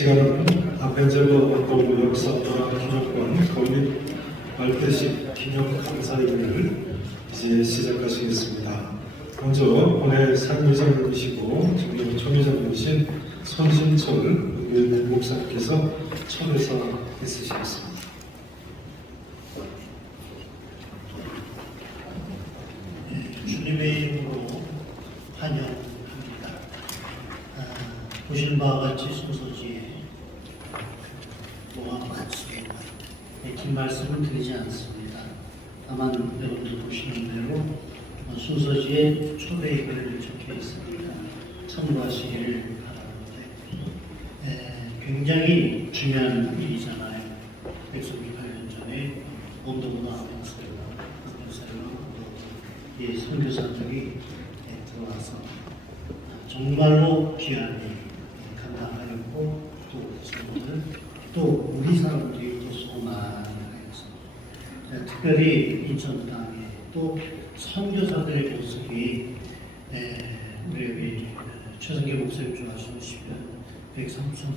시간은 아펜젤로 도구 역사문화 기념관 건립 말대식 기념 감사회를 이제 시작하시겠습니다. 먼저 본회 상임이사님이시고 지금 총회장님이신 손신철 의회 목사님께서 청회사 있으시겠습니다. 주님의 이름으로 환영합니다. 보시는 바와 같이 순서지에 뭐가 많습니다. 긴 말씀을 드리지 않습니다. 다만 여러분들 보시는 대로 순서지에 초대의 글을 적혀 있습니다. 참고하시기를 바라는데 굉장히 중요한 일이잖아요. 138년 전에 온도보다 아펜사이로 이 선교사들이 들어와서 정말로 귀한 일 감당하였고 또 우리 사람들이 또 수고 많이 하였습니다. 특별히 인천 땅에 또 선교사들의 모습이 우리 최성계 목사님 좋아하시는 시편 103편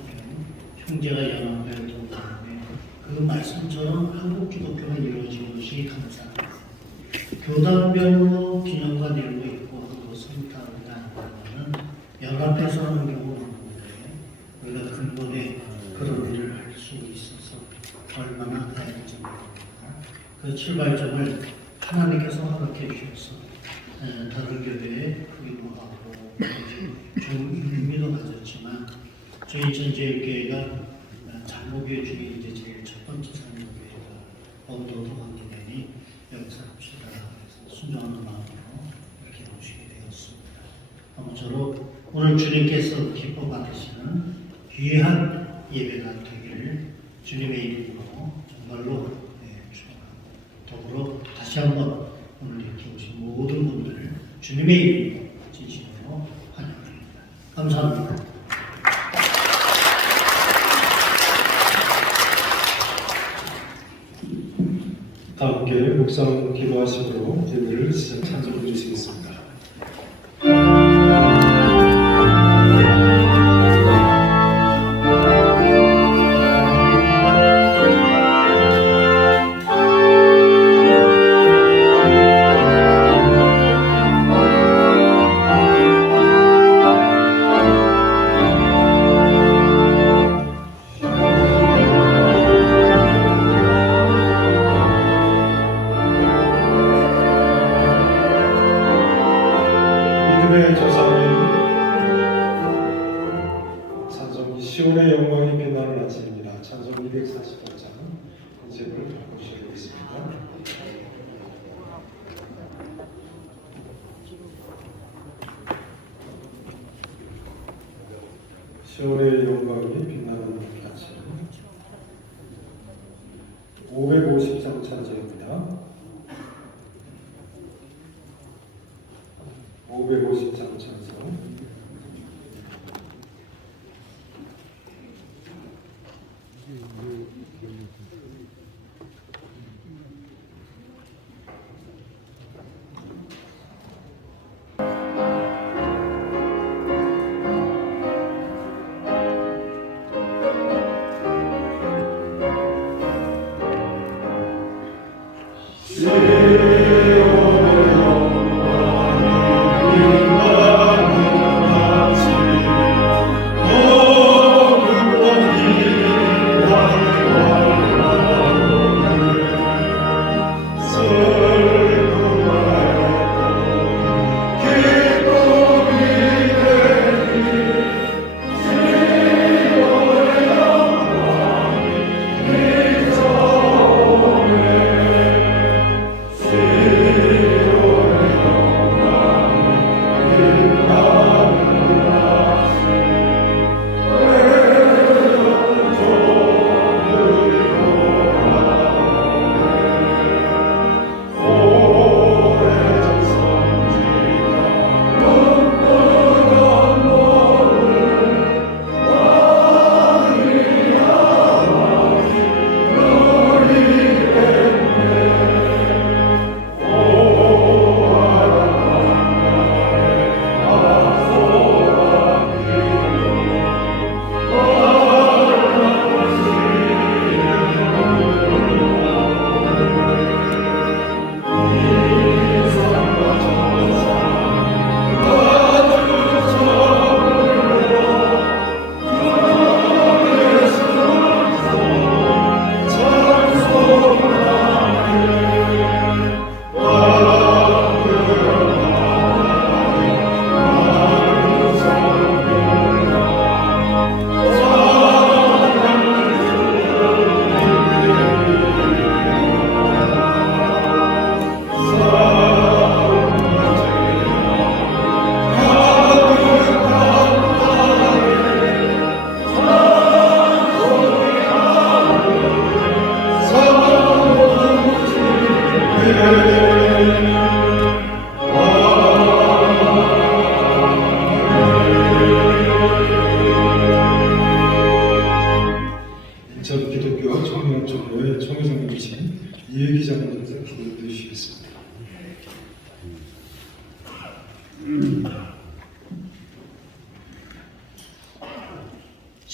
형제가 연합하였던 다음에 그 말씀처럼 한국 기독교가 이루어진 것이 감사합니다. 교단별로 기념관 일고 있고 또 성탄을 하는 연합해서 하는 경우가 많은데 우리가 근본에 그런 일을 할 수 있어서 얼마나 다행인지 그 출발점을 하나님께서 허락해 주셔서 다른 교회에 크기도 하고 좀 의미도 가졌지만 저희 전제일교회가 장로교회 중에 이제 제일 첫 번째 장로교회가 언도로 확인되니 여기서 합시다. 순종하는 마음으로 이렇게 모시게 되었습니다. 아무쪼록 오늘 주님께서 기뻐 받으시는 귀한 예배가 되기를 주님의 이름으로 정말로 축원하고 더불어 다시 한번 오늘 이렇게 오신 모든 분들을 주님의 이름으로 진심으로 환영합니다. 감사합니다. 다 함께 묵상 기도하심으로 예배를 찬송해 주시겠습니다. 찬송 시온의 영광이 빛나는 아침입니다. 찬송 245장 인생을 보시겠습니다. 시온의 영광이 빛나는 아침 550장 찬송입니다. 550장 찬송 시온의 영광이 빛나는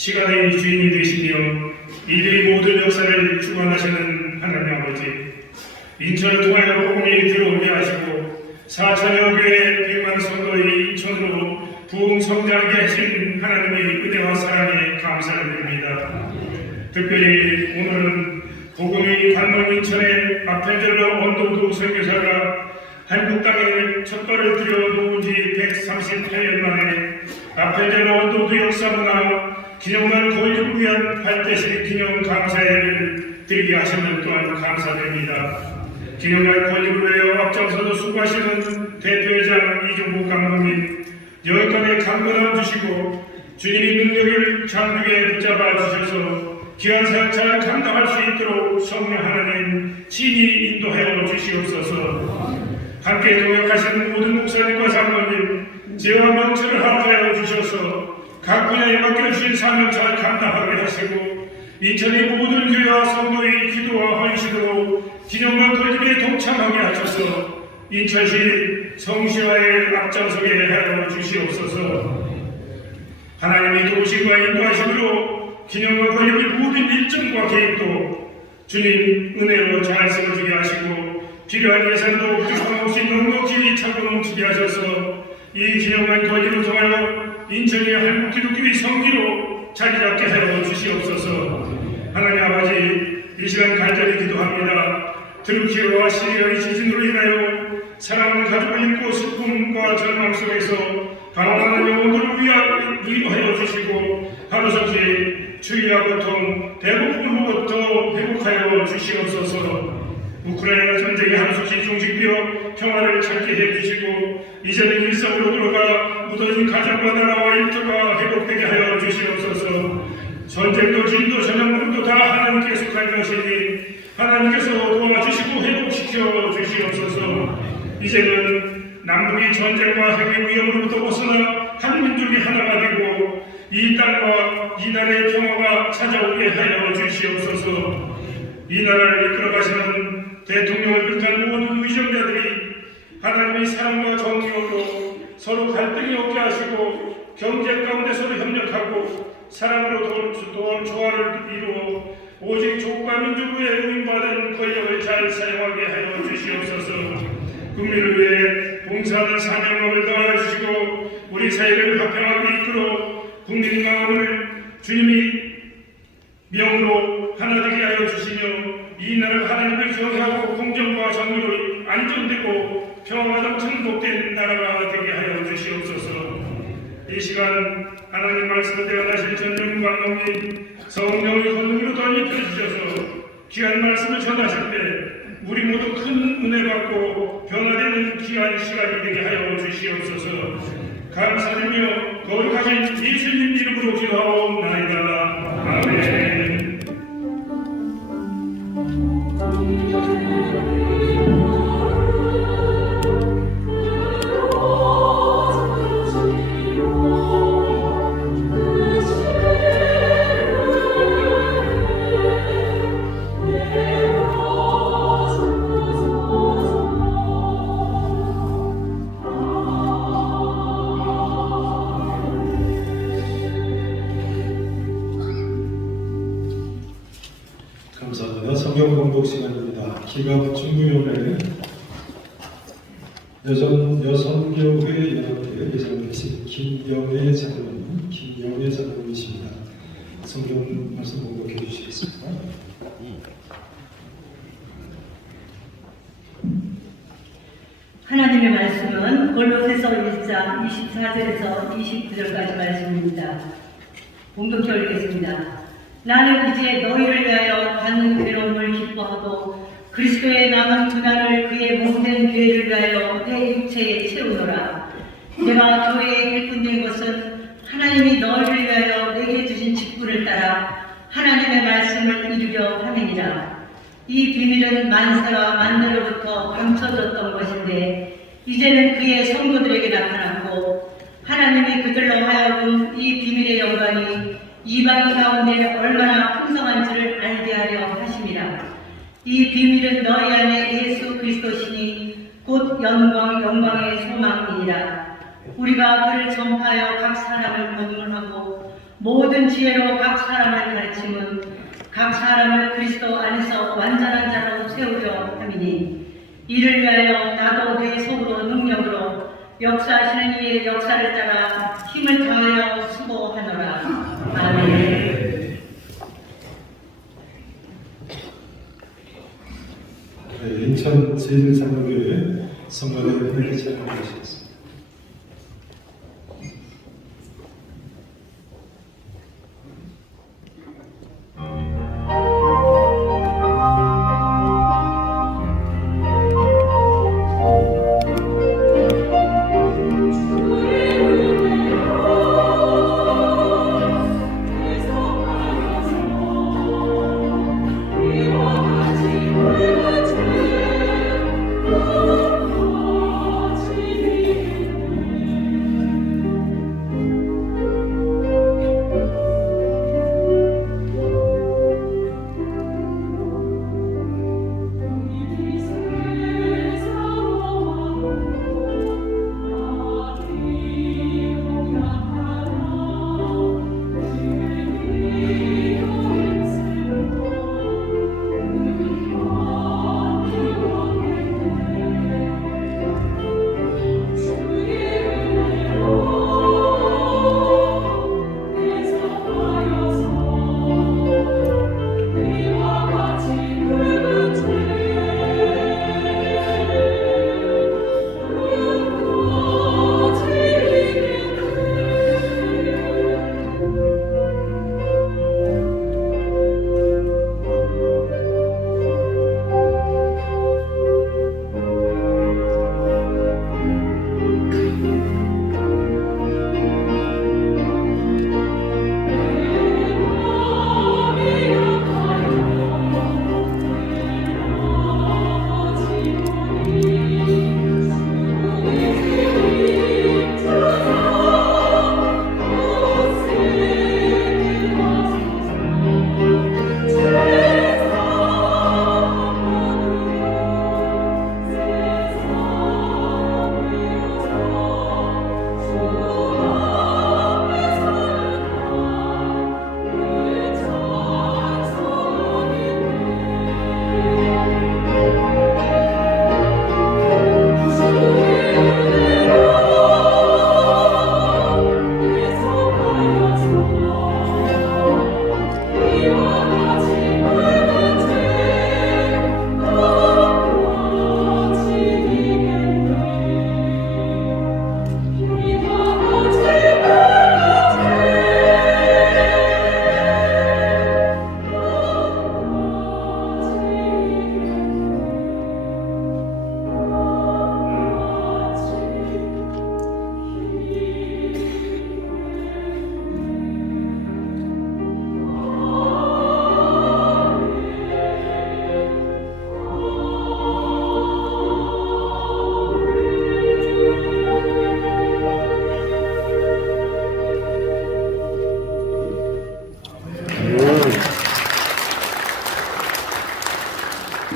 시간의 주인이 되시며 이들이 모든 역사를 주관하시는 하나님 아버지, 인천을 통하여 복음이 들어오게 하시고 4천여 교회 100만 성도의 인천으로 부흥 성장하게 하신 하나님의 은혜와 사랑에 감사를 드립니다. 특별히 오늘은 복음의 관문 인천의 아펠젤러 언도두 선교사가 한국 땅에 첫 발을 들여놓은 지 138년 만에 아펠젤러 언도두 역사문화 기념관 건립을 위한 발대식 기념 감사회를 드리게 하신 것 또한 감사드립니다. 기념관 건립을 위하여 앞장서서 수고하시는 대표회장 이종국 감독님, 여기까지 강건함 주시고 주님이 능력을 장벽에 붙잡아 주셔서 귀한 사역 잘 감당할 수 있도록 성령 하나님 친히 인도하여 주시옵소서. 함께 동역하시는 모든 목사님과 장로님, 제와 명철을 합하여 주셔서 각 분야에 맡겨주신 사명 잘 감당하게 하시고 인천의 모든 교회와 성도의 기도와 헌신으로 기념관 건립에 동참하게 하셔서 인천시 성시화에 앞장서게 하여 주시옵소서. 하나님의 도우심과 인도하심으로 기념관 건립의 모든 일정과 계획도 주님 은혜로 잘 세워주게 하시고 필요한 예산도 부족함 없이 넉넉히 차고 넘치게 하셔서 이 기념관 건립을 통하여 인천의 한국 기독교의 성기로 자리 잡게 하여 주시옵소서. 하나님 아버지, 이 시간 간절히 기도합니다. 트루키아와 시리아의 지진으로 인하여 사랑하는 가족을 잃고 슬픔과 절망 속에서 방황하는 영혼들을 위로하여 주시고 하루속히 추위와 고통, 배고픔으로부터 회복하여 주시옵소서. 우크라이나 전쟁이 하루속히 종식되어 평화를 찾게 해주시고 이제는 일상으로 돌아가 무너진 가정과 나라와 일터가 회복되게 하여 주시옵소서. 전쟁도 진도 전염병도 다 하나님께서 속한 것이니 하나님께서 도와주시고 회복시켜 주시옵소서. 이제는 남북이 전쟁과 핵의 위험으로부터 벗어나 한 민족이 하나가 되고 이 땅과 이 나라의 평화가 찾아오게 하여 주시옵소서. 이 나라를 이끌어가시는 대통령을 비롯한 모든 위정자들이 하나님의 사랑과 정의로 서로 갈등이 없게 하시고 경제 가운데 서로 협력하고 사랑으로 조화를 이루어 오직 족과 민족의 의인받은 권력을 잘 사용하게 하여 주시옵소서. 국민을 위해 봉사하는 사명감을 더하여 주시고 우리 사회를 화평하게 이끌어 국민 마음을 주님이 명으로 하나 되게 하여 주시며 이 나라를 하나님을 경외하고 공정과 정의로 안전되고 평화가 천복된 나라가 되게 하여 주시옵소서. 이 시간 하나님 말씀을 대언하신 전영 광농님 성령의 권능으로 덧입혀 주셔서 귀한 말씀을 전하실 때 우리 모두 큰 은혜 받고 변화되는 귀한 시간이 되게 하여 주시옵소서. 감사드리며 거룩하신 예수님 이름으로 기도하옵나이다. 아멘. 감사합니다. 성경 공독 시간입니다. 기갑 중부연회 여성교회 연합회 이사님이신 김영애 장로님이십니다. 성경 말씀 공독해 주시겠습니다. 하나님의 말씀은 골로새서 1장 24절에서 29절까지 말씀입니다. 봉독해 올리겠습니다. 나는 이제 너희를 위하여 받는 괴로움을 기뻐하고 그리스도의 남은 분할을 그의 몸된 교회를 위하여 내 육체에 채우노라. 내가 교회의 일꾼된 것은 하나님이 너희를 위하여 내게 주신 직분을 따라 하나님의 말씀을 이루려 함이니라. 이 비밀은 만세와 만대로부터 감춰졌던 것인데 이제는 그의 성도들에게 나타났고 하나님이 그들로 하여금 이 비밀의 영광이 이방 가운데 얼마나 풍성한지를 알게 하려 하심이라. 이 비밀은 너희 안에 예수 그리스도시니 곧 영광의 소망이니라. 우리가 그를 전파하여 각 사람을 거듭하고 모든 지혜로 각 사람을 가르침은 각 사람을 그리스도 안에서 완전한 자로 세우려 함이니 이를 위하여 나도 내 속으로 능력으로 역사하시는 이의 역사를 따라 힘을 다하여 수고하노라. 아멘. 인천 제1장로교회 성가대 은혜를 찬양하시겠습니다.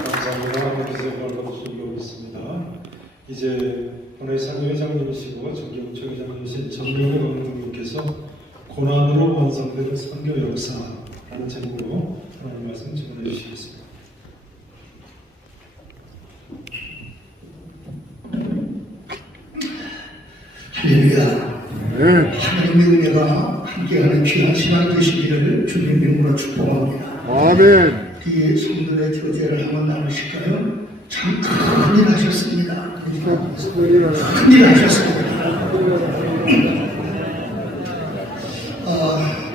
감사합니다. 기세 발로 순교하고 있습니다. 이제 오늘 상교회장님이시고 정기부처 회장님이신 정명호 감독님께서 고난으로 완성된 선교 역사라는 제목으로 하나님 말씀 전해 주시겠습니다. 할렐루야. 하나님의 은혜가 함께하는 귀한 시간 되시기를 주님 이름으로 축복합니다. 아멘. 뒤에 성도의 교제를 한번 나누실까요? 참 큰일 하셨습니다. 큰일 하셨습니다.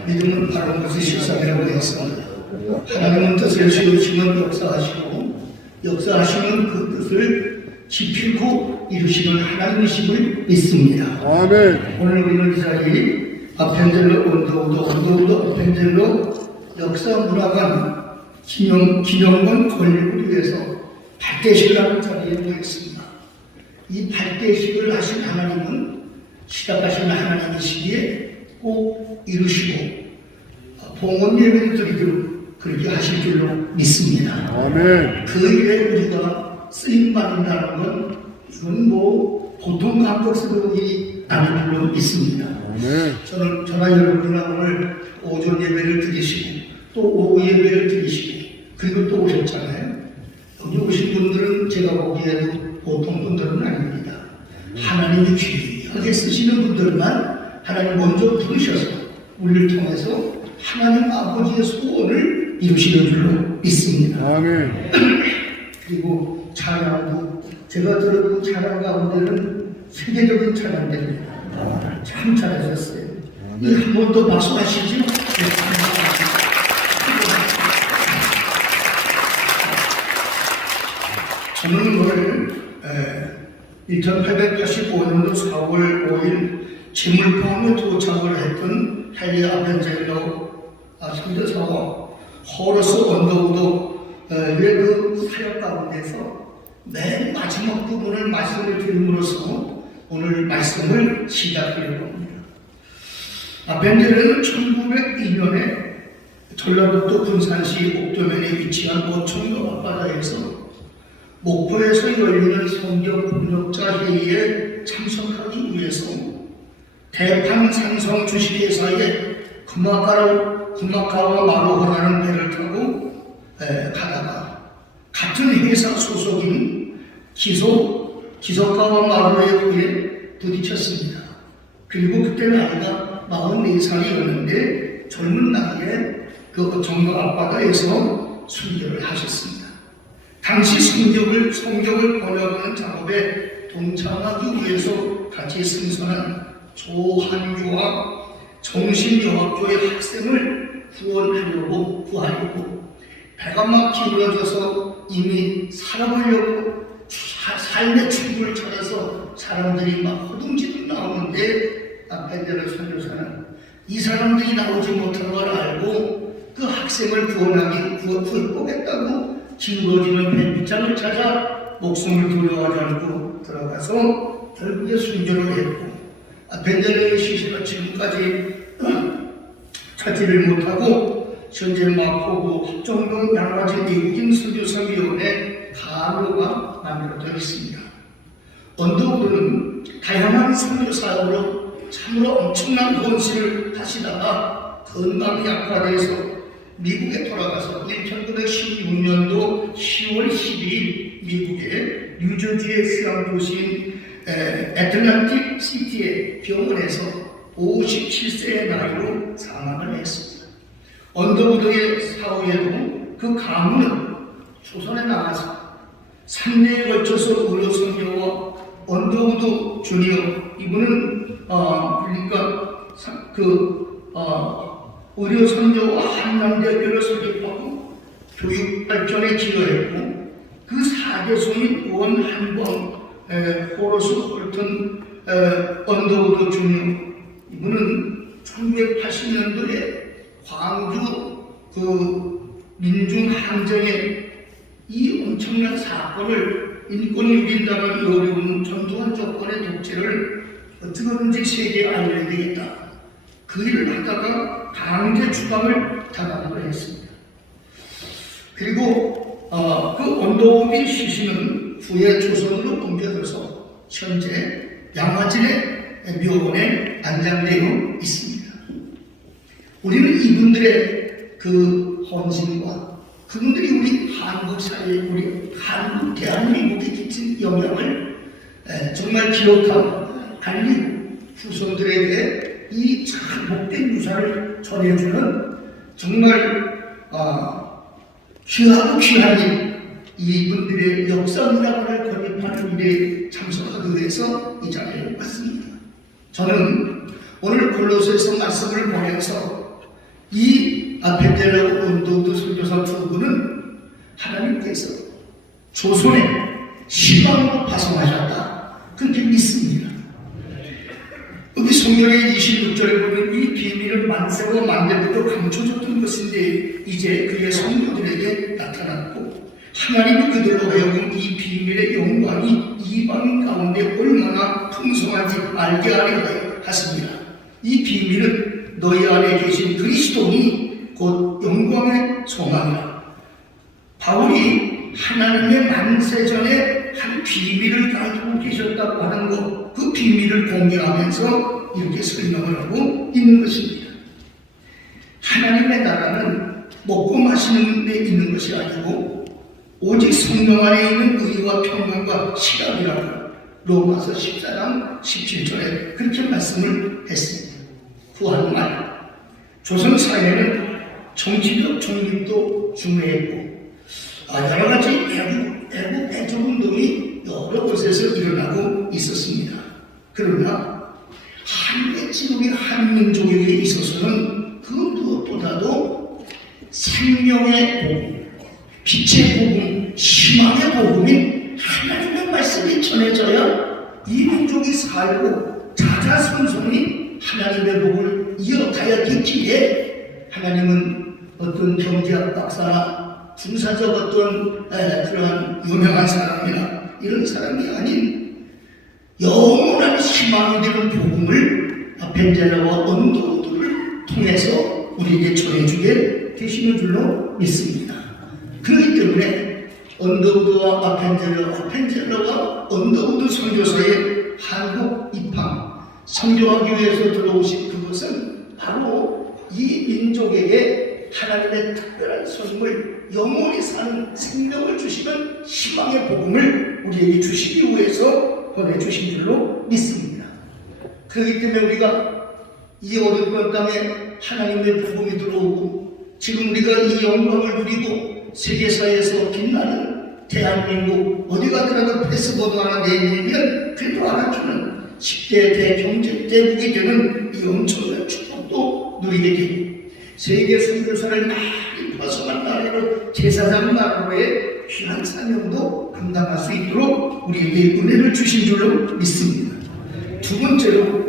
믿음은 바로 것이 실상이라고 되었습니다. 하나님은 뜻을 세우시면 역사하시는 그 뜻을 지필고 이루시는 하나님이심을 믿습니다. 아멘. 오늘 우리는 이 자리 아펜젤로 온도우도 아펜젤로 역사 문화관 기념관 건립을 위해서 발대식이라는 자리에 모였습니다. 이 발대식을 하신 하나님은 시작하신 하나님이시기에 꼭 이루시고 봉헌 예배를 드리도록 그렇게 하실 줄로 믿습니다. 아멘. 그 일에 우리가 쓰임받는다는 건 이건 보통 감격스러운 일이 아닌 줄로 믿습니다. 저나 여러분이나 오늘 오전 예배를 드리시고 또 오후 예배를 드리시고 그리고 또 오셨잖아요. 여기 오신 분들은 제가 보기에도 보통 분들은 아닙니다. 하나님이 귀하게 쓰시는 분들만 하나님 먼저 부르셔서 우리를 통해서 하나님 아버지의 소원을 이루시는 줄로 믿습니다. 아멘. 그리고 찬양도 제가 들은 찬양 가운데는 세계적인 찬양들입니다. 참 잘하셨어요. 이 한 번 더 박수 하시죠. 네, 저는 오늘 1885년도 4월 5일 지물포항에 도착을 했던 헨리 아벤젤로 선교사와 호러스 언더우드의 그 사역 가운데서 맨 마지막 부분을 말씀을 드림으로써 오늘 말씀을 시작하려고 합니다. 아벤젤은 1902년에 전라북도 군산시 옥도면에 위치한 어촌도 앞바다에서 목포에서 열리는 성경 번역자 회의에 참석하기 위해서 대판산성 주식회사에 구마카와 마루호라는 배를 타고 가다가 같은 회사 소속인 기소카와 마루의 후에 부딪혔습니다. 그리고 그때 나이가 44살이었는데 젊은 나이에 그 정도 앞바다에서 순교를 하셨습니다. 당시 성경을 번역하는 작업에 동참하기 위해서 같이 승선한 조한규와 정신여학교의 학생을 구하려고 배가 막 기울어져서 이미 살아보려고 삶의 출구를 찾아서 사람들이 막 호둥지둥 나오는데 아벤젤로 선교사는 이 사람들이 나오지 못하는 걸 알고 그 학생을 구해보겠다고 기울어지는 뱀빗장을 찾아 목숨을 두려워하지 않고 들어가서 결국에 순교를 했고 아벤젤로의 시신은 지금까지 찾지를 못하고 현재 마포구 합정동 양화지 미국인 선교사위원회 가로가 만들어져 있습니다. 언더우드는 다양한 선교사역으로 참으로 엄청난 헌신을 하시다가 건강이 약화돼서 미국에 돌아가서 1916년도 10월 12일 미국의 뉴저지의 수양 도시인 애틀랜틱 시티의 병원에서 57세의 나이로 사망을 했습니다. 언더우드의 사후에도 그 가문은 조선에 나가서 3년에 걸쳐서 의료 선교와 언더우드 주니어 이분은 의료 선교와 한남대교를 설립하고 교육 발전에 기여했고 그 4대손인 원한범 호러스 홀튼 언더우드 주니어 이분은 1980년도에 광주 그 민중항쟁의 이 엄청난 사건을 인권을 이긴다는 어려운 전두환 조건의 독재를 어떻게든지 세계에 알려야 되겠다. 그 일을 하다가 강제 추방을 당하기로 했습니다. 그리고 그 언더우드의 시신은 후에 조선으로 옮겨져서 현재 양화진의 묘원에 안장되어 있습니다. 우리는 이분들의 그 헌신과 그분들이 우리 한국 사회에 우리 한국 대한민국에 끼친 영향을 정말 기억하고 알리고 후손들에게 이 참 복된 유산을 전해주는 정말 귀하고 귀한 일 이분들의 역사문화를 건립하는 일에 참석하기 위해서 이 자리에 왔습니다. 저는 오늘 골로새서 말씀을 보면서 이 아벤젤로 언더우드 선교사 두 분은 하나님께서 조선의 희망으로 파송하셨다. 그렇게 믿습니다. 여기 성경의 26절에 보면 이 비밀은 만세와 만대부터 감춰졌던 것인데 이제 그의 성도들에게 나타났고 하나님이 그들로 하여금 이 비밀의 영광이 이방 가운데 얼마나 풍성한지 알게 하려 하십니다. 이 비밀은 너희 안에 계신 그리스도니 곧 영광의 소망이라. 바울이 하나님의 만세 전에 한 비밀을 가지고 계셨다고 하는 것, 그 비밀을 공개하면서 이렇게 설명을 하고 있는 것입니다. 하나님의 나라는 먹고 마시는 데 있는 것이 아니고 오직 성령 안에 있는 의와 평강과 시각이라고 로마서 14장 17절에 그렇게 말씀을 했습니다. 후한 말, 조선 사회는 정치적 중립도 중요했고 여러 가지 애국 애적 운동이 여러 곳에서 일어나고 있었습니다. 그러나 한국의 지금의 한민족에게 있어서는 그 무엇보다도 생명의 복음, 빛의 복음, 희망의 복음인 하나님의 말씀이 전해져야 이 민족이 살고 자자손손이 하나님의 복을 이어가야겠기에 하나님은 어떤 경제학 박사나 군사적 어떤 그러한 유명한 사람이나 이런 사람이 아닌 영원한 희망이 되는 복음을 벤젤라와 언더우드를 통해서 우리에게 전해주게 되시는 줄로 믿습니다. 그렇기 때문에 언더우드와 벤젤라와 언더우드 선교사의 한국 입항 선교하기 위해서 들어오신 그것은 바로 이 민족에게 하나님의 특별한 선물, 영원히 사는 생명을 주시는 희망의 복음을 우리에게 주시기 위해서 보내주신 줄로 믿습니다. 그렇기 때문에 우리가 이 어려운 땅에 하나님의 복음이 들어오고 지금 우리가 이 영광을 누리고 세계사에서 빛나는 대한민국 어디 가더라도 패스보드 하나 내밀면 그래도 알아주는 10대 대경제 대국이 되는 이 엄청난 축복도 누리게 되고 세계 선교사를 많이 벗어난 나라로 제사장 나라로의 귀한 사명도 감당할 수 있도록 우리에게 은혜를 주신 줄로 믿습니다. 두 번째로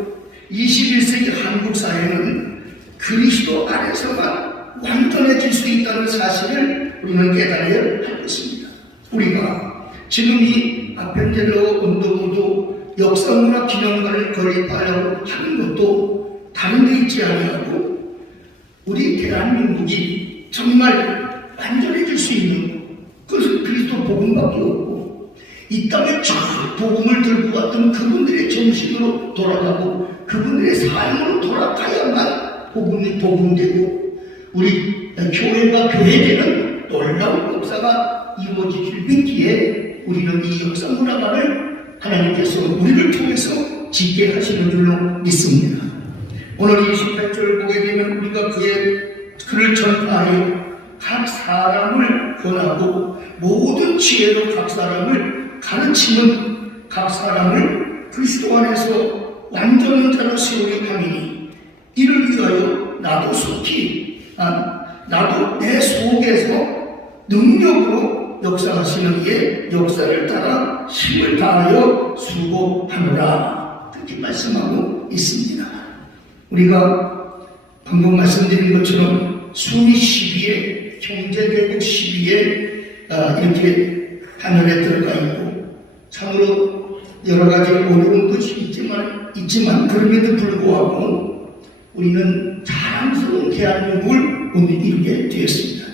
21세기 한국 사회는 그리스도 안에서만 완전해질 수 있다는 사실을 우리는 깨달아야 할 것입니다. 우리가 지금 이 아펜젤러 언더우드 역사문화 기념관을 건립하려고 하는 것도 다른 데 있지 아니하고 우리 대한민국이 정말 완전해질 수 있는 그것은 그리스도 복음밖에 없고 이 땅에 저 복음을 들고 왔던 그분들의 정신으로 돌아가고 그분들의 삶으로 돌아가야만 복음이 복음되고 우리 교회가 교회되는 놀라운 역사가 이루어지길 믿기에 우리는 이 역사 문화관을 하나님께서 우리를 통해서 짓게 하시는 줄로 믿습니다. 오늘 28절 보게 되면 우리가 그를 전파하여 각 사람을 권하고 모든 지혜로 각 사람을 가르치는 각 사람을 그리스도 안에서 완전한 자로 세우려 함이니 이를 위하여 나도 내 속에서 능력으로 역사하시는 이의 역사를 따라 힘을 다하여 수고하노라 그렇게 말씀하고 있습니다. 우리가 방금 말씀드린 것처럼 순위 12에 경제대국 12에 이렇게 단열에 들어가 있고 참으로 여러 가지 어려움도 있지만 그럼에도 불구하고 우리는 자랑스러운 대한민국을 오늘 이루게 되었습니다.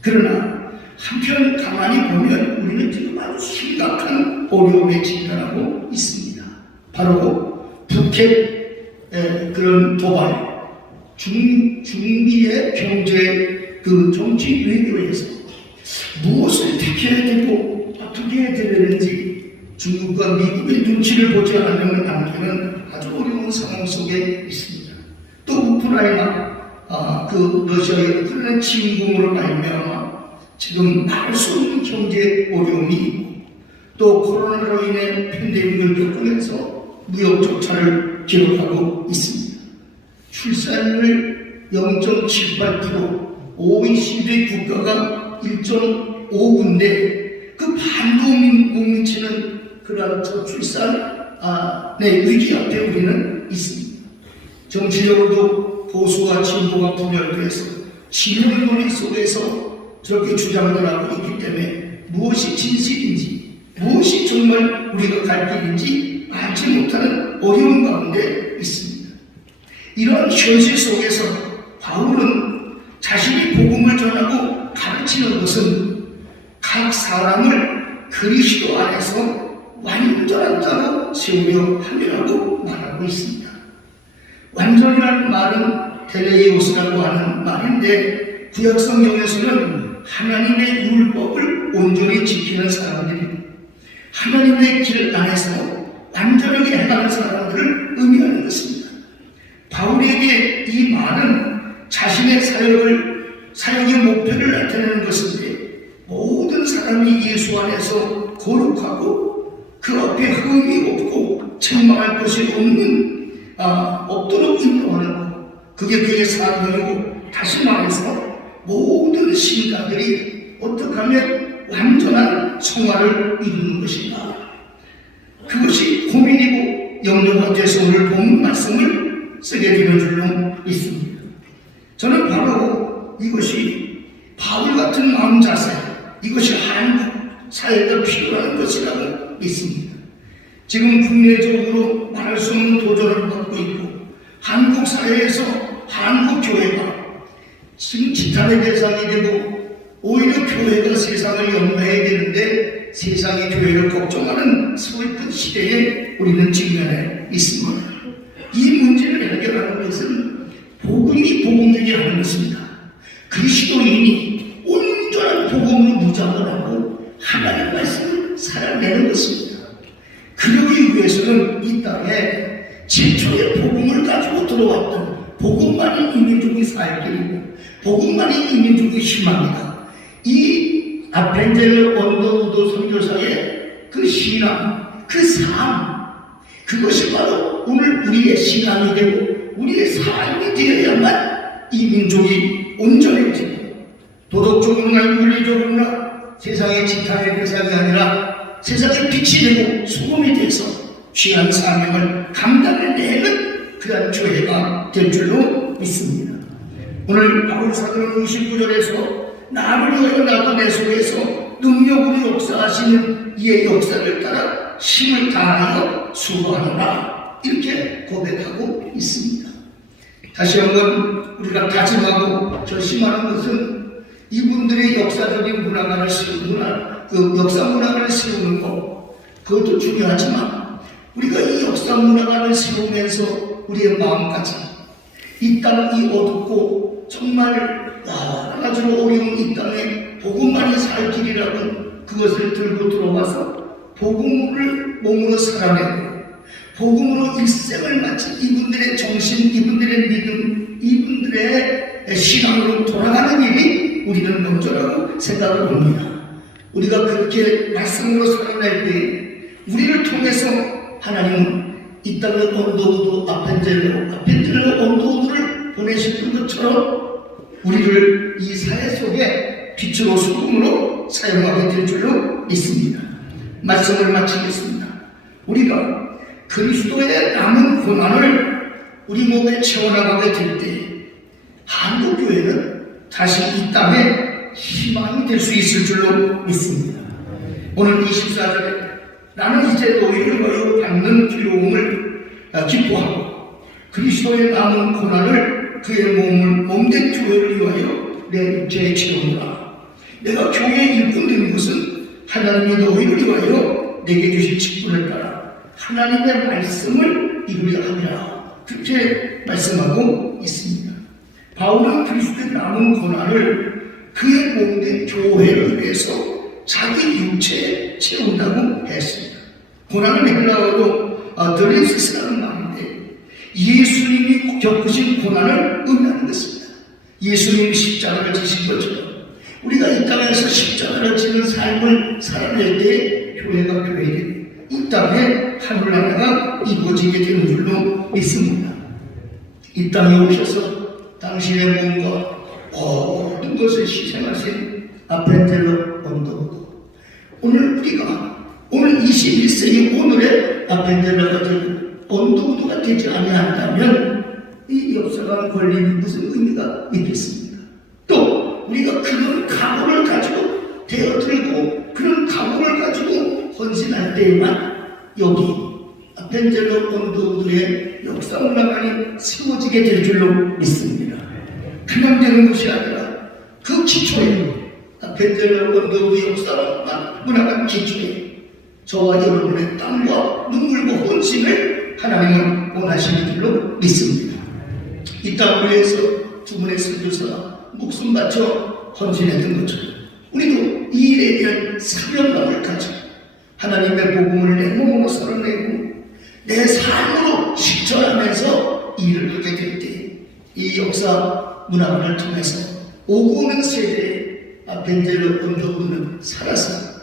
그러나 한편 가만히 보면 우리는 지금 아주 심각한 어려움에 직면하고 있습니다. 바로 북핵 그런 도발, 중미의 경제 그 정치 외교에서 무엇을 택해야 되고 어떻게 해야 되는지 중국과 미국의 눈치를 보지 않으면 남기는 아주 어려운 상황 속에 있습니다. 또 우크라이나 그 러시아의 우크라이나 침공으로 말미암아 지금 말할 수 없는 경제 어려움이 있고 또 코로나로 인해 팬데믹을 겪으면서 무역 적자를 기록하고 있습니다. 출산율 0.78%, OECD 국가가 1.5인데 그 반도 못 미치는 그러한 저출산의 위기 앞에 우리는 있습니다. 정치적으로도 보수와 진보가 분열돼서 진영의 논의 속에서 저렇게 주장을 하고 있기 때문에 무엇이 진실인지 무엇이 정말 우리가 갈 길인지 알지 못하는 어려운 가운데 있습니다. 이러한 현실 속에서 바울은 자신이 복음을 전하고 가르치는 것은 각 사람을 그리스도 안에서 완전한 자로 세우려 함이라고 말하고 있습니다. 완전이라는 말은 텔레이오스라고 하는 말인데 구약 성경에서는 하나님의 율법을 온전히 지키는 사람들이 하나님의 길 안에서 완전하게 행하는 사람들을 의미하는 것입니다. 바울에게 이 말은 자신의 사역의 목표를 나타내는 것인데 모든 사람이 예수 안에서 거룩하고 그 앞에 흠이 없고 책망할 것이 없도록 인도하는 것, 그게 그의 사명이고, 다시 말해서 모든 신자들이 어떻게 하면 완전한 성화를 이루는 것인가, 그것이 고민이고 염려가 돼서 오늘 본 말씀을 쓰게 되는 줄로 있습니다. 저는 바로 이것이 바울 같은 마음 자세, 이것이 한국 사회가 필요한 것이라고 믿습니다. 지금 국내적으로 말할 수 없는 도전을 받고 있고, 한국 사회에서 한국 교회가 지금 지탄의 대상이 되고, 오히려 교회가 세상을 연마해야 되는데 세상이 교회를 걱정하는 슬픈 시대에 우리는 직면해 있습니다. 이 문제를 해결하는 것은 복음이 복음되게 하는 것입니다. 그리스도인이 온전한 복음으로 무장을 하고 하나님의 말씀을 살아내는 것입니다. 그러기 위해서는 이 땅에 최초의 복음을 가지고 들어왔던 복음만이 이민족의 살 길이고 복음만이 이민족의 희망이다. 이 아펜젤러 언더우드 선교사의 그 신앙, 그 삶, 그것이 바로 오늘 우리의 신앙이 되고 우리의 삶이 되어야만 이 민족이 온전해지고 도덕적으로나 윤리적으로나 세상의 지탄의 대상이 아니라 세상의 빛이 되고 소금이 돼서 귀한 사명을 감당해내는 그런 교회가 될 줄로 믿습니다. 오늘 바울 사도는 29절에서 나를 위하여 나도 내 속에서 능력으로 역사하시는 이의 역사를 따라 힘을 다하여 수고하노라, 이렇게 고백하고 있습니다. 다시 한번 우리가 다짐하고 결심하는 것은 이분들의 역사적인 문화관을 세우는 그 역사 문화관을 세우는 것, 그것도 중요하지만 우리가 이 역사 문화관을 세우면서 우리의 마음까지 이 땅이 어둡고 정말 아주 어려운 이 땅에 복음만이 살 길이라고 그것을 들고 들어와서 복음을 몸으로 살아내고 복음으로 일생을 마친 이분들의 정신, 이분들의 믿음, 이분들의 신앙으로 돌아가는 일이 우리는 먼저라고 생각을 합니다. 우리가 그렇게 말씀으로 살아낼 때 우리를 통해서 하나님은 이 땅의 언더우드 아펜젤러 언더우드를 보내셨던 것처럼 우리를 이 사회 속에 빛으로 소금으로 사용하게 될 줄로 믿습니다. 말씀을 마치겠습니다. 우리가 그리스도의 남은 고난을 우리 몸에 채워나가게 될 때 한국교회는 다시 이 땅에 희망이 될 수 있을 줄로 믿습니다. 오늘 24절에 나는 이제 너희를 위하여 받는 괴로움을 기뻐하고 그리스도의 남은 고난을 그의 몸된 교회를 위하여 내 육체에 채우노라. 내가 교회의 일꾼된 것은 하나님이 너희를 위하여 내게 주신 직분을 따라 하나님의 말씀을 이루려 함이라, 그렇게 말씀하고 있습니다. 바울은 그리스도의 남은 고난을 그의 몸된 교회를 위해서 자기 육체에 채운다고 했습니다. 고난은 헬라어로 드레시스라는 말인데 예수님이 겪으신 고난을 의미하는 것입니다. 예수님이 십자가를 지신 것처럼 우리가 이 땅에서 십자가를 지는 삶을 살아낼 때 교회가 교회되고 이 땅에 하늘나라가 이루어지게 되는 줄로 믿습니다. 이 땅에 오셔서 당신의 몸과 모든 것을 희생하신 아펜젤러 언더우드, 오늘 우리가 오늘 21세기 오늘의 아펜젤러가 되고 언더우드가 되지 아니한다면 이 역사가 권리는 무슨 의미가 있겠습니까? 또 우리가 그런 각오를 가지고 되어들고 그런 각오를 가지고 헌신할 때에만 여기 아펜젤러 언더우드의 역사 문화관이 세워지게 될 줄로 믿습니다. 그냥 되는 것이 아니라 그 기초에 벤젤러 원더우드 역사만 문화관 기초에 저와 여러분의 땀과 눈물과 헌신을 하나님은 원하시는 줄로 믿습니다. 이 땅을 위해서 두 분의 선교사가 목숨 바쳐 헌신했던 것처럼 우리도 이 일에 대한 사명감을 가지고 하나님의 복음을 내 몸으로 살아내고 내 삶으로 실천하면서 일을 하게 될 때 이 역사 문화관을 통해서 오고 오는 세대에 벤젤러 원더우드는 살아서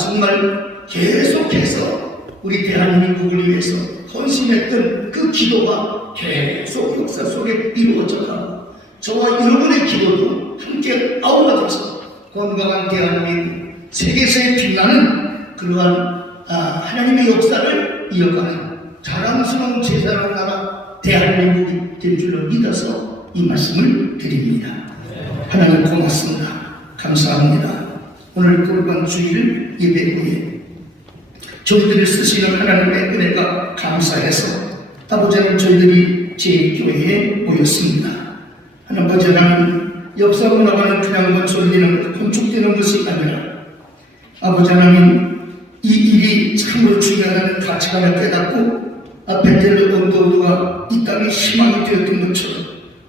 정말 계속해서 우리 대한민국을 위해서 헌신했던 그 기도가 계속 역사 속에 이루어져 가고 저와 여러분의 기도도 함께 아우러져서 건강한 대한민국 세계에서의 빛나는 그러한 하나님의 역사를 이어가는 자랑스러운 제사를 나라 대한민국이 될 줄로 믿어서 이 말씀을 드립니다. 하나님 고맙습니다. 감사합니다. 오늘 꿀반 주일 예배 후에 저희들을 쓰시는 하나님의 은혜가 감사해서 아버지 하나님 저희들이 제1교회에 모였습니다. 아버지 하나님 역사 문화관은 그냥 건설되는 건축되는 것이 아니라 아버지 하나님 이 일이 참으로 중요하다는 가치관을 깨닫고 벤젤러 원더우드가 이 땅에 희망이 되었던 것처럼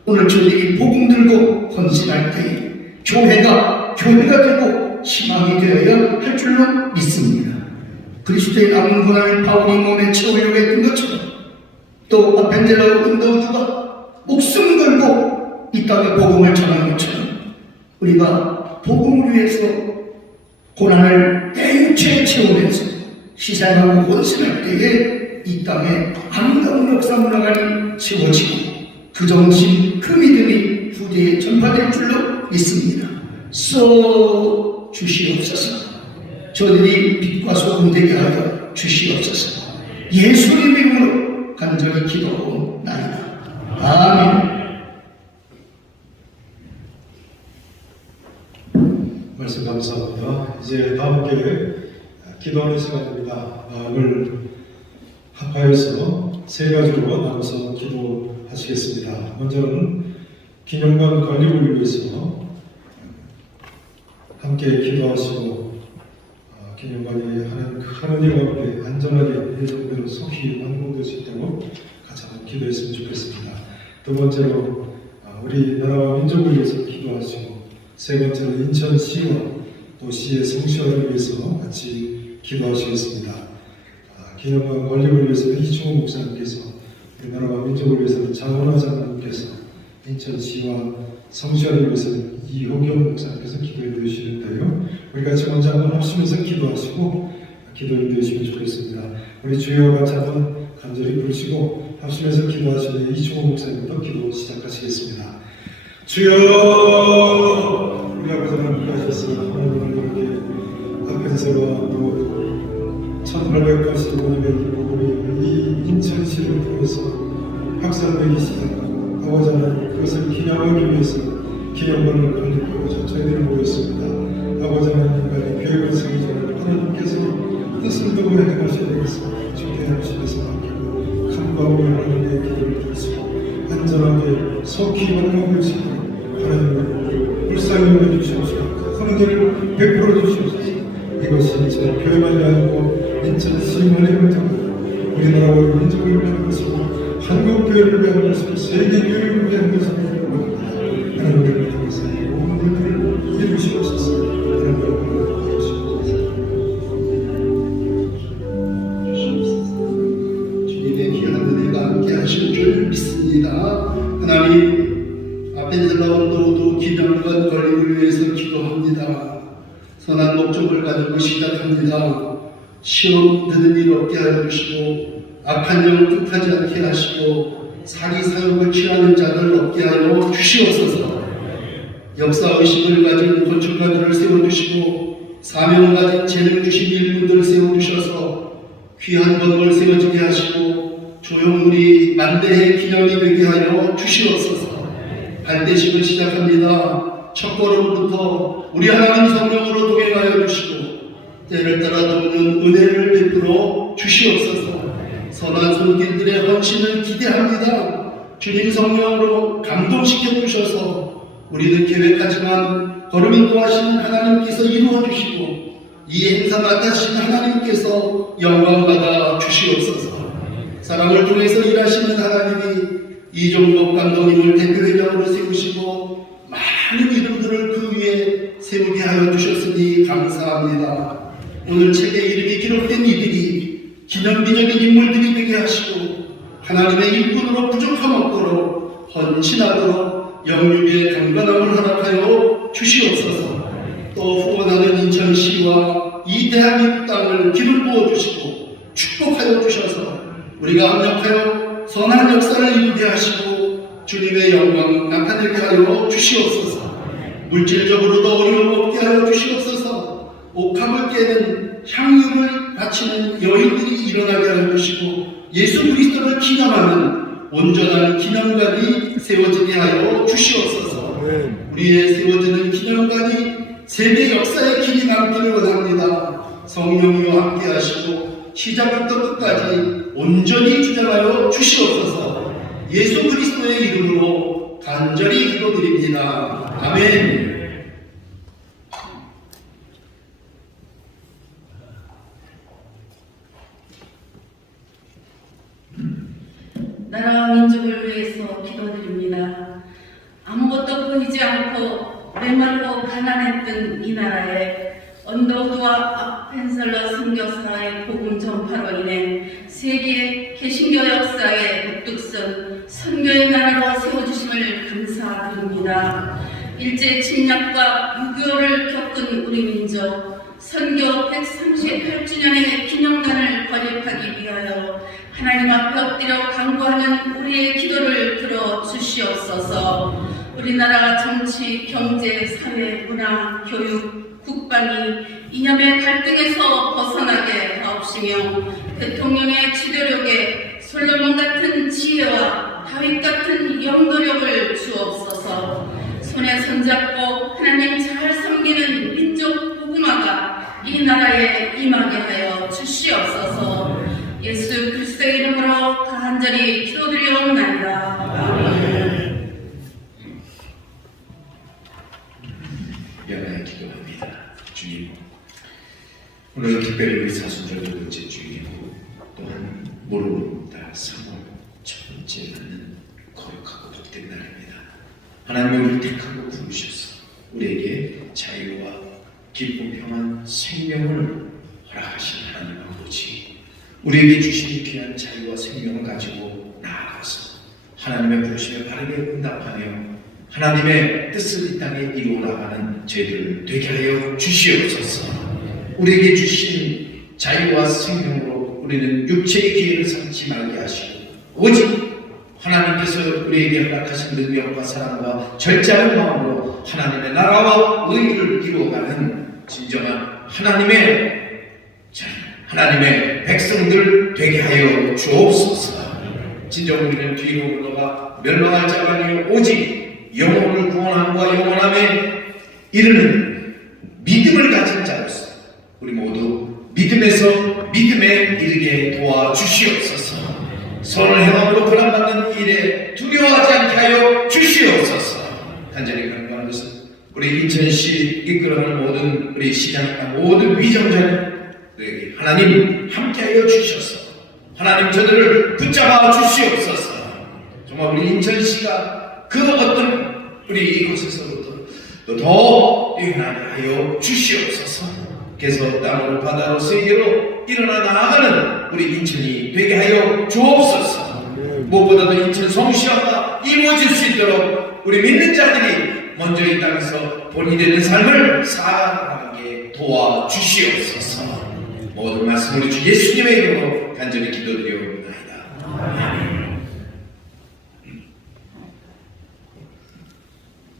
오늘 저희들이 복음 들고 헌신할 때 교회가 되고 희망이 되어야 할 줄로 믿습니다. 그리스도의 남은 고난을 바울이 몸에 채우려고 했던 것처럼 또 벤젤러 원더우드가 목숨 걸고 이 땅에 복음을 전하는 것처럼 우리가 복음을 위해서 고난을 내 육체에 채우면서 희생하고 헌신할 때에 이 땅에 아름다운 역사 문화관이 세워지고 그 정신, 그 믿음이 후대에 전파될 줄로 믿습니다. 써 주시옵소서. 저들이 빛과 소금 되게 하여 주시옵소서. 예수님의 이름으로 간절히 기도하옵나이다. 아멘. 말씀 감사합니다. 이제 다 함께 기도하는 시간입니다. 마음을 합하여서 세 가지로 나눠서 기도하시겠습니다. 먼저는 기념관 건립을 위해서 함께 기도하시고 기념관이 하나님 앞에 안전하게 예정대로 속히 완공될 수 있도록 같이 한번 기도했으면 좋겠습니다. 두 번째로 우리나라와 민족을 위해서 기도하시고 세 번째로 인천시와 도시의 성취화를 위해서 같이 기도하시겠습니다. 기념관 건립을 위해서는 이충호 목사님께서 우리나라와 민족을 위해서는 장원화 장로님께서 인천시와 성취화를 위해서는 이호경 목사님께서 기도해 주시는데요. 우리 같이 먼저 한번 합심해서 기도하시고 기도 인도해주시면 좋겠습니다. 우리 주여 같이 한번 간절히 부르시고 합심해서 기도하시는 이충호 목사님부터 기도 시작하시겠습니다. 주여 우리 아버지 하나님 하셨으나 오늘 이렇게 앞에서와 또 1885년의 이 복음이 이 인천시를 통해서 확산되기 시작하고 아버지 하나님 그것을 기념하기 위해서 기념관을 건립하고자 저희들이 모였습니다. 아버지 하나님 간의 계획을 세우기 전에 하나님께서 뜻을 두고 행하셔야 되겠습니다. 주께 하시면서 맡기고 간과함을 하나님의 기도를 드리시고 안전하게 속히 완공될 수 있도록 하나님을 불쌍히 여겨주시옵소서. 큰 은혜를 베풀어 주시옵소서. 이것이 제 교회만이 아니고 인천시만의 힘을 우리나라와 민족을 위한 것이고 한국교회를 위한 것이고 세계교회를 위한 것이고 하나님을 통해서 모든 일들을 이루시옵소서. 하나님을 주님의 귀한 은혜가 함께 하실 줄 믿습니다. 하나님 벤젤러 원더우드 기념관 건립을 위해서 기도합니다. 선한 목적을 가지고 시작합니다. 시험 드는 일 없게 하여 주시고 악한 영 뜻하지 않게 하시고 사기 사욕을 취하는 자들 없게 하여 주시옵소서. 역사의식을 가진 건축가들을 세워주시고 사명 가진 재능 주신 일꾼들을 세워주셔서 귀한 건물 세워지게 하시고 조형물이 만대의 기념이 되게 하여 주시옵소서. 발대식을 시작합니다. 첫 걸음부터 우리 하나님 성령으로 동행하여 주시고 때를 따라 돕는 은혜를 베풀어 주시옵소서. 선한 손길들의 헌신을 기대합니다. 주님 성령으로 감동시켜 주셔서 우리는 계획하지만 걸음 인도하시는 하나님께서 이루어 주시고 이 행사 맡으신 하나님께서 영광받아 주시옵소서. 사람을 통해서 일하시는 하나님이 이종복 감독님을 대표회장으로 세우시고 많은 이름들을 그 위에 세우게 하여 주셨으니 감사합니다. 오늘 책에 이름이 기록된 이들이 기념비적인 인물들이 되게 하시고 하나님의 일꾼으로 부족함 없도록 헌신하도록 영육의 강건함을 허락하여 주시옵소서. 또 후원하는 인천시와 이 대한민국 땅을 기름 부어 주시고 축복하여 주셔서 우리가 합력하여 선한 역사를 이루게 하시고 주님의 영광 나타내게 하여 주시옵소서. 물질적으로도 어려움 없게 하여 주시옵소서. 옥합을 깨는 향유를 바치는 여인들이 일어나게 하여 주시고 예수 그리스도를 기념하는 온전한 기념관이 세워지게 하여 주시옵소서. 우리의 세워지는 기념관이 세계 역사의 길이 남기를 원합니다. 성령이와 함께 하시고 시작부터 끝까지 온전히 주장하여 주시옵소서. 예수 그리스도의 이름으로 간절히 기도드립니다. 아멘. 나라와 민족을 위해서 기도드립니다. 아무것도 보이지 않고 메말로 가난했던 이 나라에 언더우드와 아펜셀러 선교사의 복음 전파로 인해 세계 개신교 역사에 북득선 선교의 나라로 세워주심을 감사드립니다. 일제 침략과 6.25를 겪은 우리 민족 선교 138주년의 기념관을 건립하기 위하여 하나님 앞에 엎드려 간구하는 우리의 기도를 들어주시옵소서. 우리나라 정치, 경제, 사회, 문화, 교육, 국방이 이념의 갈등에서 벗어나게 하옵시며 대통령의 지도력에 솔로몬 같은 지혜와 다윗 같은 영도력을 주옵소서. 손에 손잡고 하나님 잘 섬기는 민족 복음화가 이 나라에 임하게 하여 주시옵소서. 예수 그리스도의 이름으로 간절히 기도드리옵나이다. 아멘. 연하에 기도합니다. 주님, 오늘은 특별히 우리 사순절 두 번째 주일이고 또한 모르는다 3월 첫 번째 날은 거룩하고 복된 날입니다. 하나님이 우리를 택하고 부르셔서 우리에게 자유와 기쁨, 평안, 생명을 허락하신 하나님 아버지, 우리에게 주신 귀한 자유와 생명을 가지고 나아가서 하나님의 부르심에 바르게 응답하며 하나님의 뜻을 이 땅에 이루어 나가는 저희들 되게 하여 주시옵소서. 우리에게 주신 자유와 생명으로 우리는 육체의 기회를 삼지 말게 하시고 오직 하나님께서 우리에게 허락하신 능력과 사랑과 절제하는 마음으로 하나님의 나라와 의를 이루어가는 진정한 하나님의 백성들 되게 하여 주옵소서. 진정 우리는 뒤로 물러가 멸망할 자가 아니요 오직 영혼을 구원함과 영원함에 이르는 믿음을 가진 자로서 우리 모두 믿음에서 믿음에 이르게 도와주시옵소서. 선을 행함으로 고난받는 일에 두려워하지 않게 하여 주시옵소서. 간절히 간구하는 것은 우리 인천시 이끌어가는 모든 우리 시장 모든 위정자들에게 하나님 함께하여 주셔서 하나님 저들을 붙잡아 주시옵소서. 정말 우리 인천시가 그 어떤 우리 이곳에서부터 또 더 일어나게 하여 주시옵소서. 그래서 땅으로 바다로 세계로 일어나 나아가는 우리 인천이 되게 하여 주옵소서. 무엇보다도 인천 성시화가 이루어질 수 있도록 우리 믿는 자들이 먼저 이 땅에서 본이 되는 삶을 살아가게 도와주시옵소서. 모든 말씀 우리 주 예수님의 이름으로 간절히 기도드리옵나이다.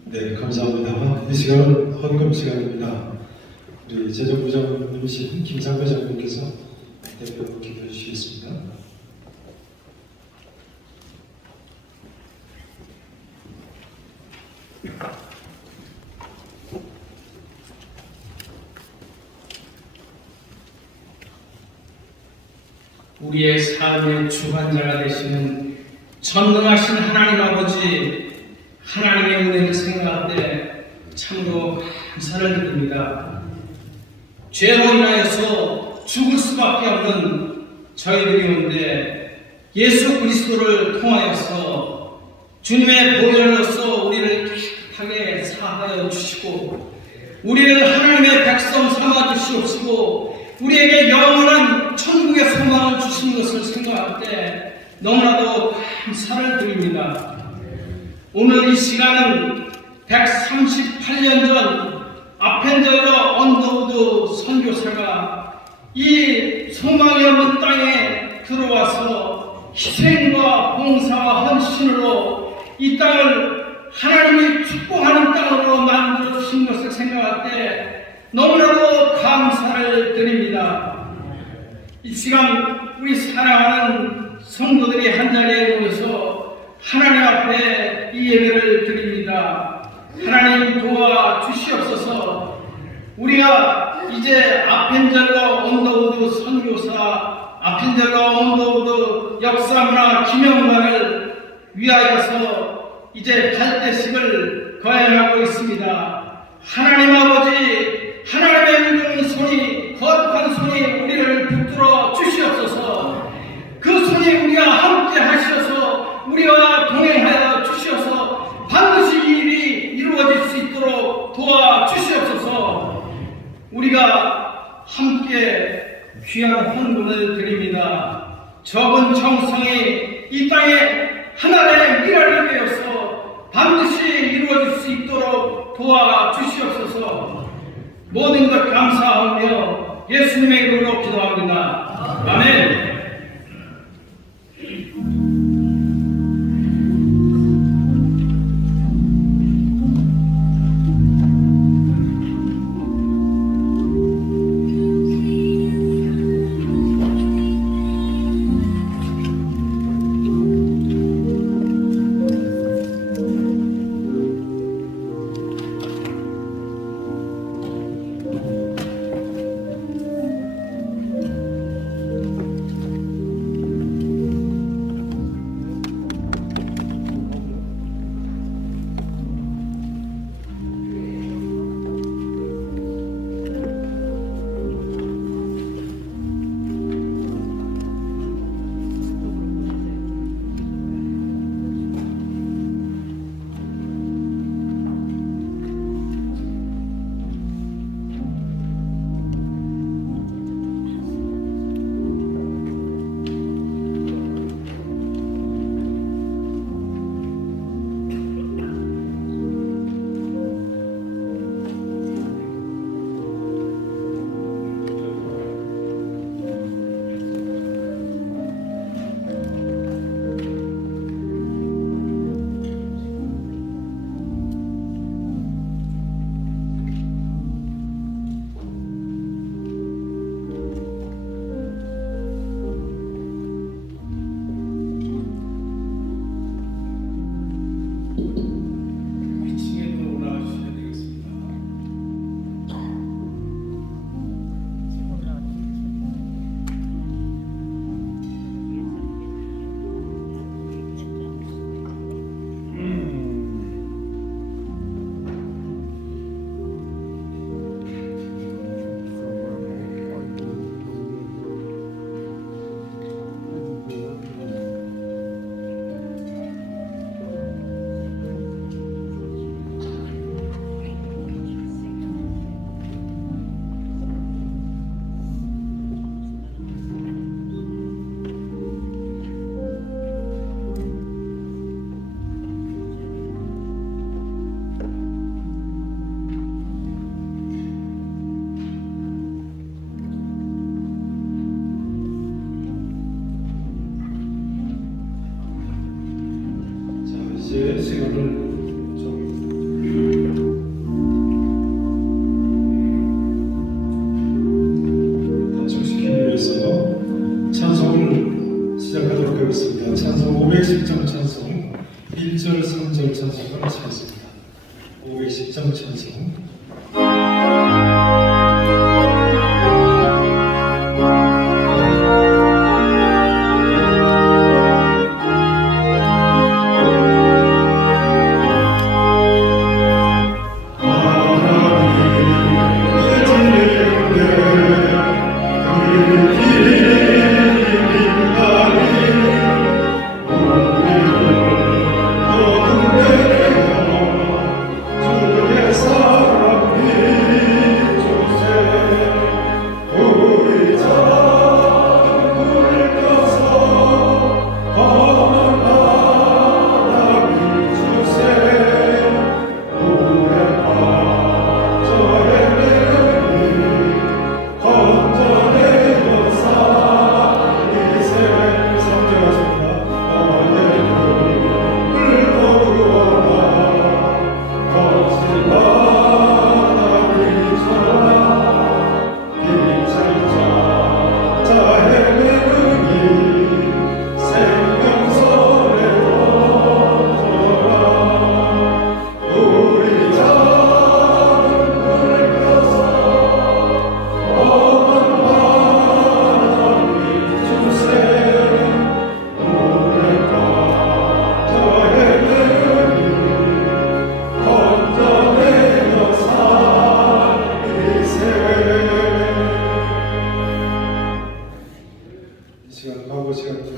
네, 감사합니다. 이 시간은 헌금 시간입니다. 우리 재정부장님이신 김상배 장님께서 대표 기도해 주시겠습니다. 우리의 삶의 주관자가 되시는 전능하신 하나님 아버지, 하나님의 은혜를 생각할 때 참으로 감사를 드립니다. 죄로 인하여서 죽을 수밖에 없는 저희들이온데 예수 그리스도를 통하여서 주님의 보혈로서 우리를 깨끗하게 사하여 주시고 우리를 하나님의 백성 삼아 주시옵시고 우리에게 영원한 천국의 소망을 주신 것을 생각할 때 너무나도 감사를 드립니다. 오늘 이 시간은 138년 전 아펜젤러 언더우드 선교사가 이 소망이 없는 땅에 들어와서 희생과 봉사와 헌신으로 이 땅을 하나님이 축복하는 땅으로 만들어 주신 것을 생각할 때 너무나도 감사를 드립니다. 이 시간 우리 사랑하는 성도들이 한자리에 모여서 하나님 앞에 이 예배를 드립니다. 하나님 도와 주시옵소서. 우리가 이제 아펜젤러 언더우드 선교사, 아펜젤러 언더우드 역사문화 기념관을 위하여서 이제 갈대식을 거행하고 있습니다. 하나님 아버지, 하나님의 은혜의 손이, 거룩한 손이 우리를 붙들어 주시옵소서. 그 손이 우리와 함께 하셔서 우리와 동행하여 주시어서 반드시 이 일이 이루어질 수 있도록 도와주시옵소서. 우리가 함께 귀한 헌금을 드립니다. 적은 정성이 이 땅에 하나님의 미랄이 되어서 반드시 이루어질 수 있도록 도와주시옵소서. 모든 것 감사하며 예수님의 이름으로 기도합니다. 아멘. 이제 시간을 좀 단축시키기 위해서 찬송을 시작하도록 하겠습니다. 찬송 510장 찬송 1절 3절 찬송을 하시겠습니다. 510장 찬송. 아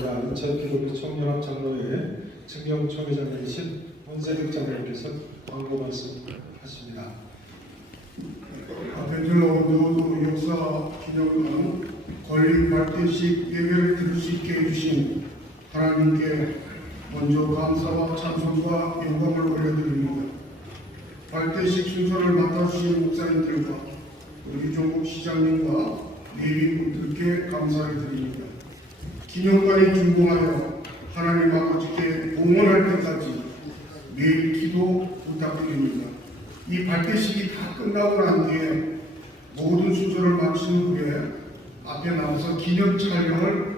이어집니다. 인천 기독교 청년합 장로회 증경총 회장님이신 원세득 장로님께서 광고 말씀하십니다. 베들레헴 역사 기념관 건립 발대식 예배를 들을 수 있게 해주신 하나님께 먼저 감사와 찬송과 영광을 올려드립니다. 발대식 순서를 맡아주신 목사님들과 우리 조국 시장님과 예비분들께 감사를 드립니다. 기념관이 준공하여 하나님 아버지께 봉헌할 때까지 매일 기도 부탁드립니다. 이 발대식이 다 끝나고 난 뒤에 모든 순서를 마친 후에 앞에 나와서 기념 촬영을